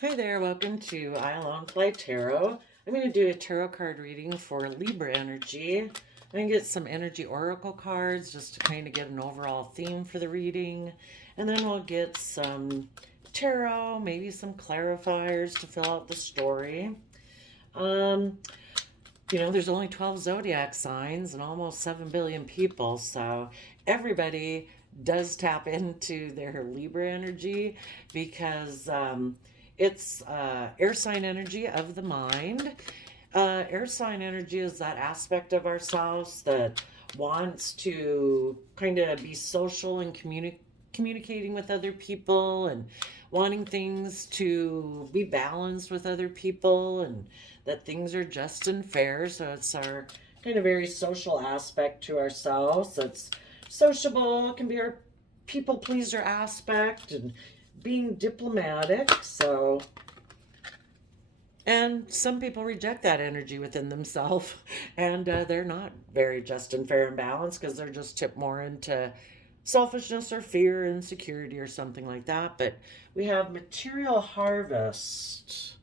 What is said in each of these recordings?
Hi there, welcome to I Alone Play Tarot. I'm going to do a tarot card reading for Libra energy. I'm going to get some energy oracle cards just to kind of get an overall theme for the reading. And then we'll get some tarot, maybe some clarifiers to fill out the story. Um, there's only 12 zodiac signs and almost 7 billion people, so everybody does tap into their Libra energy because it's air sign energy of the mind. Air sign energy is that aspect of ourselves that wants to kind of be social and communicating with other people and wanting things to be balanced with other people and that things are just and fair. So it's our kind of very social aspect to ourselves. It's sociable, it can be our people pleaser aspect and being diplomatic. So, and some people reject that energy within themselves, and they're not very just and fair and balanced because they're just tipped more into selfishness or fear, insecurity, or something like that. But we have material harvest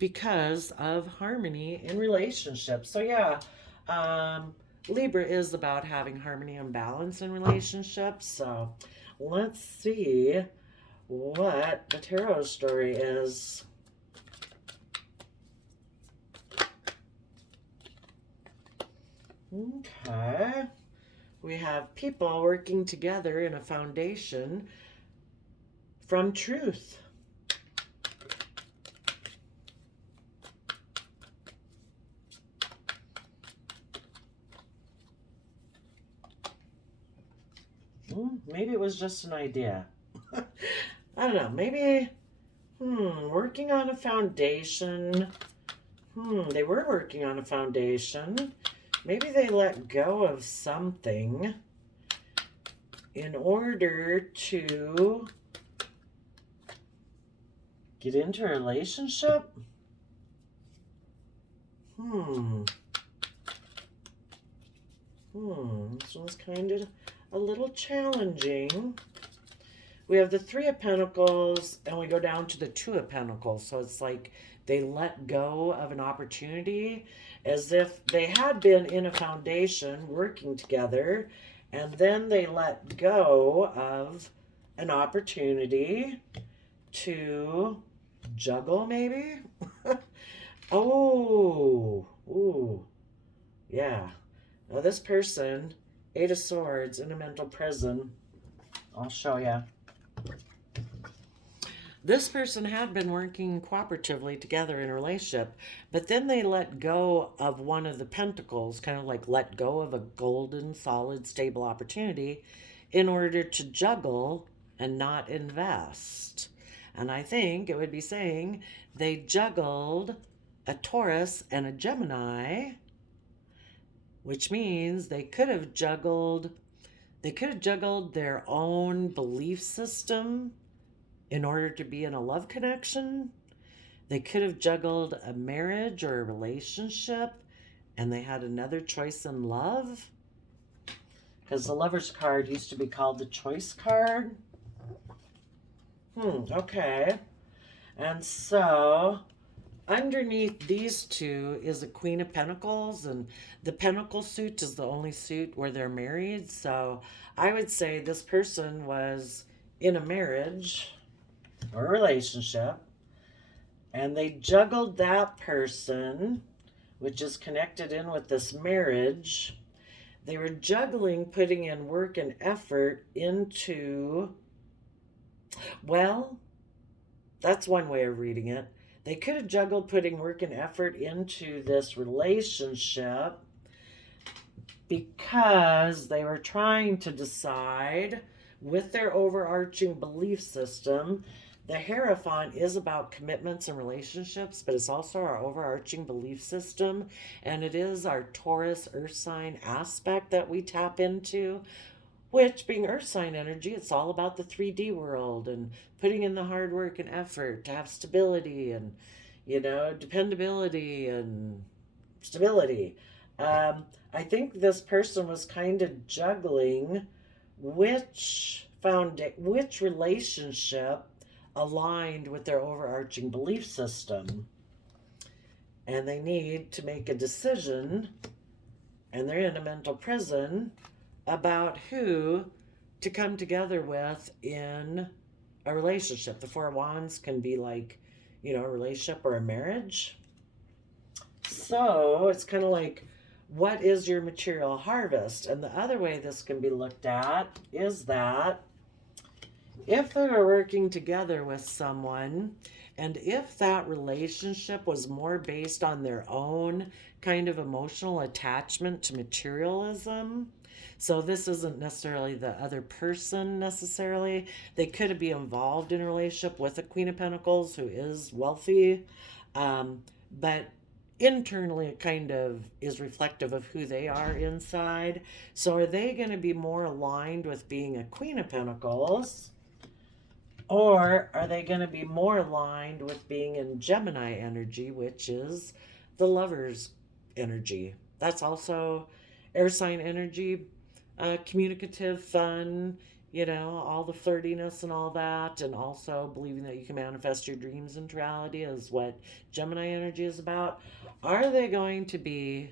because of harmony in relationships. So, yeah, Libra is about having harmony and balance in relationships. So, let's see what the tarot story is. Okay. We have people working together in a foundation from truth. Maybe it was just an idea. I don't know. Maybe, working on a foundation. They were working on a foundation. Maybe they let go of something in order to get into a relationship. This one's kind of a little challenging. We have the Three of Pentacles and we go down to the Two of Pentacles. So it's like they let go of an opportunity as if they had been in a foundation working together, and then they let go of an opportunity to juggle, maybe. Ooh, yeah. Now this person, Eight of Swords in a mental prison. I'll show you. This person had been working cooperatively together in a relationship, but then they let go of one of the pentacles, kind of like let go of a golden, solid, stable opportunity in order to juggle and not invest. And I think it would be saying they juggled a Taurus and a Gemini, which means they could have juggled their own belief system in order to be in a love connection. They could have juggled a marriage or a relationship and they had another choice in love. Because the Lover's card used to be called the Choice card. Okay. And so underneath these two is a Queen of Pentacles, and the Pentacle suit is the only suit where they're married. So I would say this person was in a marriage or a relationship, and they juggled that person, which is connected in with this marriage. They were juggling putting in work and effort into, well, that's one way of reading it. They could have juggled putting work and effort into this relationship because they were trying to decide with their overarching belief system. The Hierophant is about commitments and relationships, but it's also our overarching belief system, and it is our Taurus earth sign aspect that we tap into, which, being earth sign energy, it's all about the 3D world and putting in the hard work and effort to have stability and, dependability and stability. I think this person was kind of juggling which relationship aligned with their overarching belief system. And they need to make a decision, and they're in a mental prison about who to come together with in a relationship. The Four of Wands can be like, a relationship or a marriage. So it's kind of like, what is your material harvest? And the other way this can be looked at is that if they were working together with someone, and if that relationship was more based on their own kind of emotional attachment to materialism, so this isn't necessarily the other person necessarily. They could be involved in a relationship with a Queen of Pentacles who is wealthy, but internally it kind of is reflective of who they are inside. So are they going to be more aligned with being a Queen of Pentacles? Or are they going to be more aligned with being in Gemini energy, which is the Lover's energy? That's also air sign energy, communicative, fun, all the flirtiness and all that, and also believing that you can manifest your dreams into reality is what Gemini energy is about. Are they going to be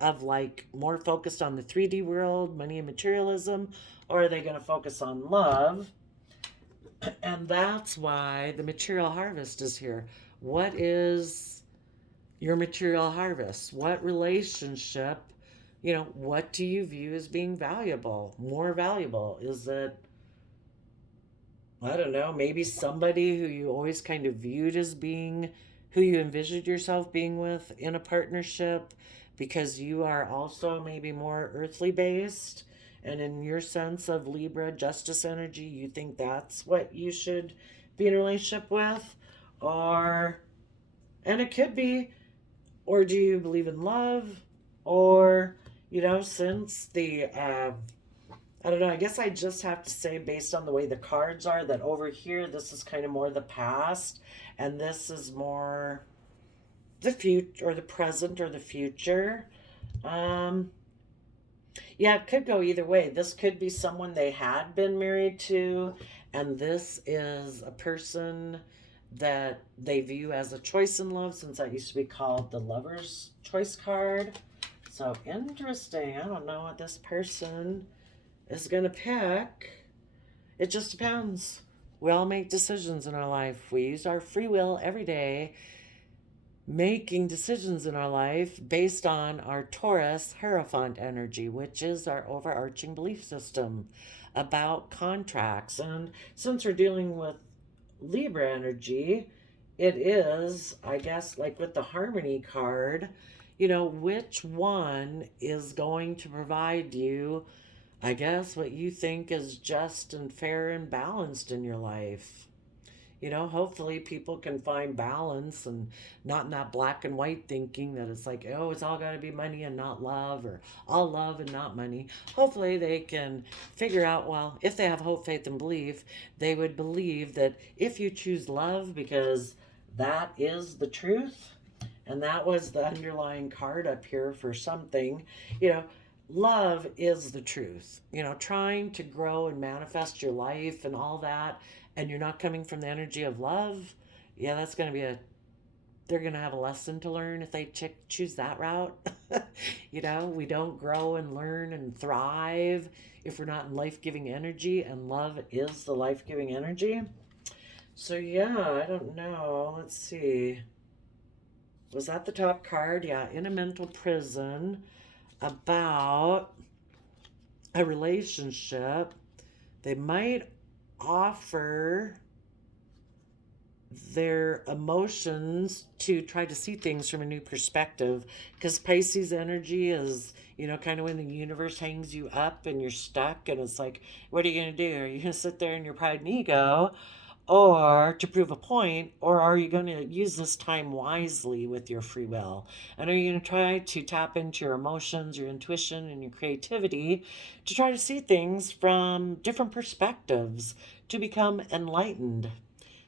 of like more focused on the 3D world, money and materialism, or are they going to focus on love? And that's why the material harvest is here. What is your material harvest? What relationship, what do you view as being valuable, more valuable? Is it, I don't know, maybe somebody who you always kind of viewed as being who you envisioned yourself being with in a partnership because you are also maybe more earthly based? And in your sense of Libra, justice energy, you think that's what you should be in a relationship with? Or, and it could be, or do you believe in love? Or, since the, I don't know, I guess I just have to say, based on the way the cards are, that over here, this is kind of more the past, and this is more the future, or the present, or the future. Yeah, it could go either way. This could be someone they had been married to, and this is a person that they view as a choice in love, since that used to be called the Lover's Choice card. So interesting. I don't know what this person is going to pick. It just depends. We all make decisions in our life. We use our free will every day, making decisions in our life based on our Taurus Hierophant energy, which is our overarching belief system about contracts. And since we're dealing with Libra energy, it is, I guess, like with the Harmony card, which one is going to provide you, I guess, what you think is just and fair and balanced in your life. Hopefully people can find balance and not in that black and white thinking that it's like, oh, it's all got to be money and not love, or all love and not money. Hopefully they can figure out, well, if they have hope, faith, and belief, they would believe that if you choose love, because that is the truth, and that was the underlying card up here for something, love is the truth. Trying to grow and manifest your life and all that, and you're not coming from the energy of love, yeah, that's going to be they're going to have a lesson to learn if they choose that route. We don't grow and learn and thrive if we're not in life-giving energy, and love is the life-giving energy. So yeah, I don't know. Let's see. Was that the top card? Yeah, in a mental prison about a relationship. They might offer their emotions to try to see things from a new perspective, because Pisces energy is, kind of when the universe hangs you up and you're stuck, and it's like, what are you going to do? Are you going to sit there in your pride and ego, or to prove a point, or are you going to use this time wisely with your free will? And are you going to try to tap into your emotions, your intuition, and your creativity to try to see things from different perspectives, to become enlightened,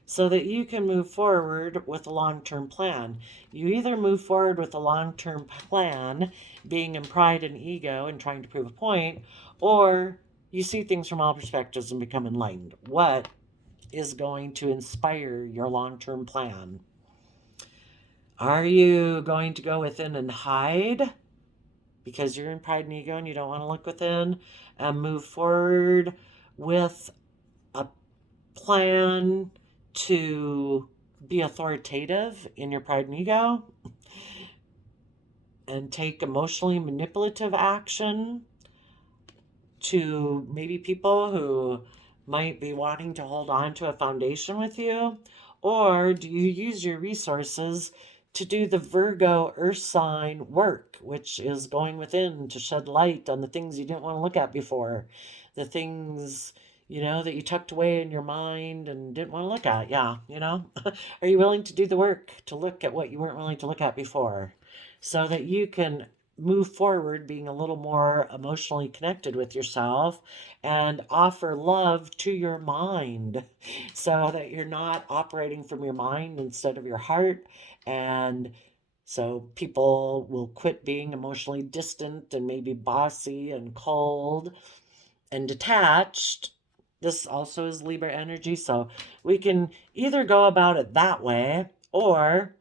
so that you can move forward with a long-term plan? You either move forward with a long-term plan, being in pride and ego and trying to prove a point, or you see things from all perspectives and become enlightened. What is going to inspire your long-term plan? Are you going to go within and hide because you're in pride and ego and you don't want to look within, and move forward with a plan to be authoritative in your pride and ego and take emotionally manipulative action to maybe people who might be wanting to hold on to a foundation with you? Or do you use your resources to do the Virgo earth sign work, which is going within to shed light on the things you didn't want to look at before, the things, that you tucked away in your mind and didn't want to look at? Yeah, Are you willing to do the work to look at what you weren't willing to look at before so that you can move forward being a little more emotionally connected with yourself and offer love to your mind so that you're not operating from your mind instead of your heart? And so people will quit being emotionally distant and maybe bossy and cold and detached. This also is Libra energy, so we can either go about it that way, or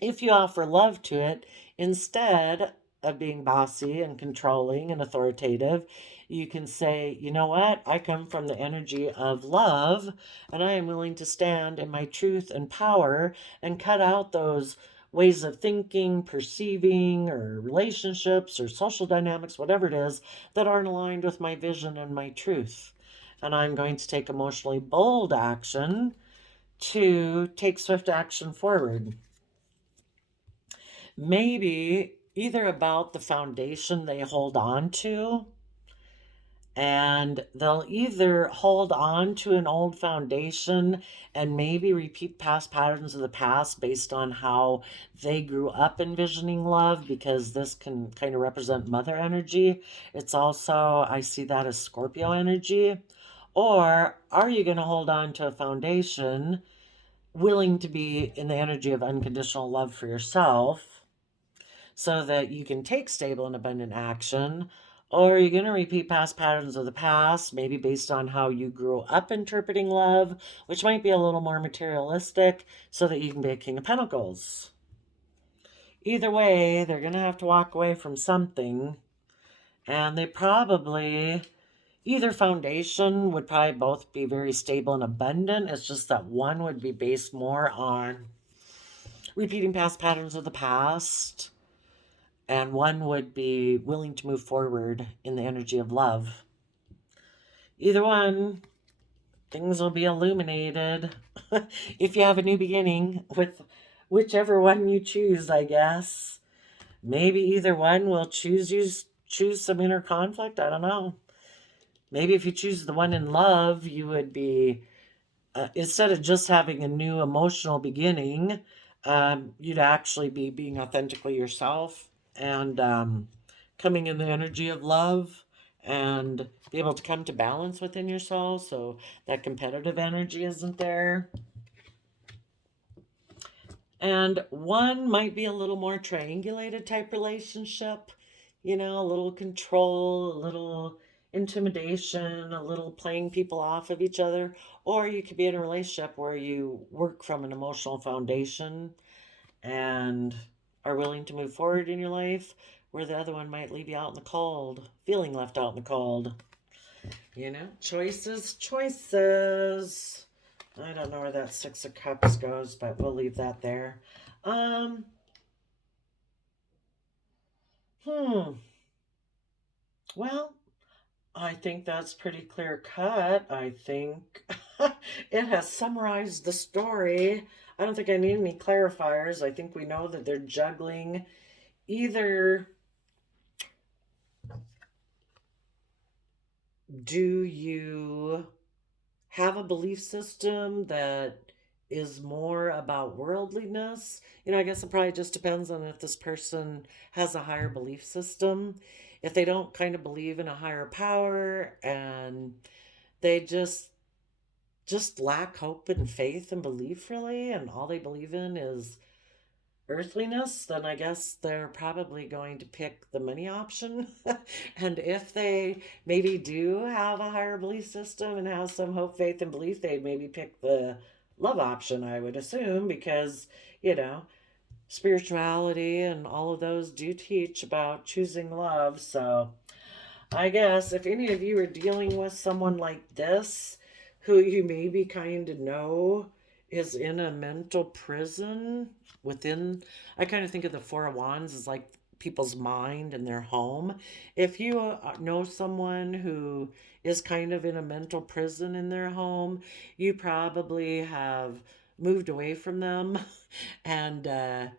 if you offer love to it, instead of being bossy and controlling and authoritative, you can say, you know what? I come from the energy of love, and I am willing to stand in my truth and power and cut out those ways of thinking, perceiving, or relationships, or social dynamics, whatever it is, that aren't aligned with my vision and my truth. And I'm going to take emotionally bold action to take swift action forward. Maybe either about the foundation they hold on to, and they'll either hold on to an old foundation and maybe repeat past patterns of the past based on how they grew up envisioning love, because this can kind of represent mother energy. It's also, I see that as Scorpio energy. Or are you going to hold on to a foundation willing to be in the energy of unconditional love for yourself so that you can take stable and abundant action? Or you're going to repeat past patterns of the past, maybe based on how you grew up interpreting love, which might be a little more materialistic, so that you can be a King of Pentacles. Either way, they're going to have to walk away from something, and they probably, either foundation would probably both be very stable and abundant. It's just that one would be based more on repeating past patterns of the past, and one would be willing to move forward in the energy of love. Either one, things will be illuminated if you have a new beginning with whichever one you choose, I guess. Maybe either one will choose some inner conflict. I don't know. Maybe if you choose the one in love, you would be, instead of just having a new emotional beginning, you'd actually be being authentically yourself and coming in the energy of love, and be able to come to balance within yourself so that competitive energy isn't there. And one might be a little more triangulated type relationship, a little control, a little intimidation, a little playing people off of each other. Or you could be in a relationship where you work from an emotional foundation and are willing to move forward in your life, where the other one might leave you out in the cold, feeling left out in the cold. Choices, choices. I don't know where that Six of Cups goes, but we'll leave that there. Um, well, I think that's pretty clear cut. I think it has summarized the story. I don't think I need any clarifiers. I think we know that they're juggling. Either do you have a belief system that is more about worldliness? I guess it probably just depends on if this person has a higher belief system. If they don't kind of believe in a higher power, and they just lack hope and faith and belief, really, and all they believe in is earthliness, then I guess they're probably going to pick the money option. And if they maybe do have a higher belief system and have some hope, faith, and belief, they'd maybe pick the love option, I would assume, because, you know, spirituality and all of those do teach about choosing love. So I guess if any of you are dealing with someone like this, who you maybe kind of know is in a mental prison within, I kind of think of the Four of Wands as like people's mind and their home. If you know someone who is kind of in a mental prison in their home, you probably have moved away from them and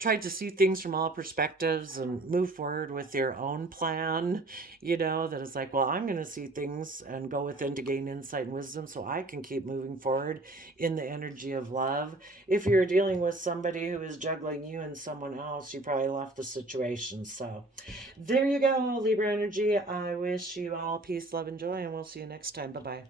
tried to see things from all perspectives and move forward with your own plan, that is like, well, I'm going to see things and go within to gain insight and wisdom so I can keep moving forward in the energy of love. If you're dealing with somebody who is juggling you and someone else, you probably left the situation. So there you go, Libra energy. I wish you all peace, love, and joy, and we'll see you next time. Bye-bye.